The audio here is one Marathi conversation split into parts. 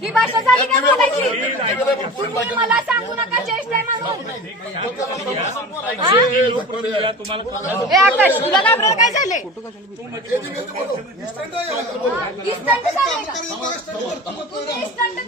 ही भाषा झाली का बोलायची? तुम्ही मला सांगू नका ज्येष्ठ आहे म्हणून. आकाश तुला घाबरायला काय झाले? इस्टंट झाले का? तुम्ही इस्टंट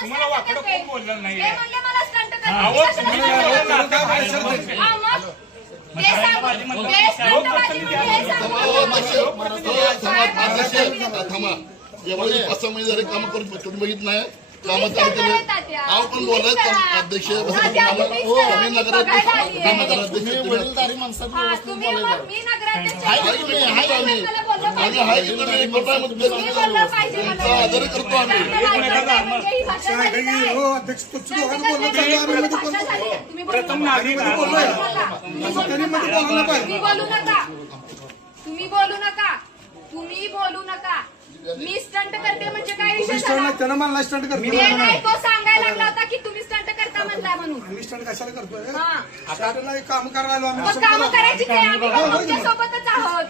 तुम्हाला वाकडं कोण बोललं नाही. पाच महिने झाले काम करून तुम्ही बघित नाही काम चालू केले आव पण बोलायचं अध्यक्ष आदर करतो आम्ही. प्रथम नागरिक तुम्ही बोलू नका. तुम्ही बोलू नका. मी स्टंट करते म्हणजे काय विषय नाही. तो सांगायला लागला होता की तुम्ही स्टंट करता म्हणला म्हणून. स्टंट कशाला करतोय? काम करायला काम करायची ते आम्ही तुमच्या सोबतच आहोत.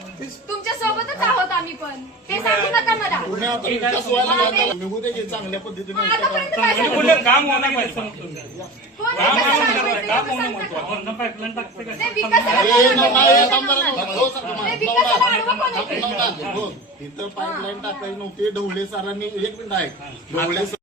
तुमच्या सोबतच आहोत आम्ही पण. ते सांगू नका मला. चांगल्या पद्धतीने काम होणार पाहिजे. इथं पाईपलाईन टाकायची नव्हती. ढवळे सरांनी 1 मिनिट आहे. ढवळे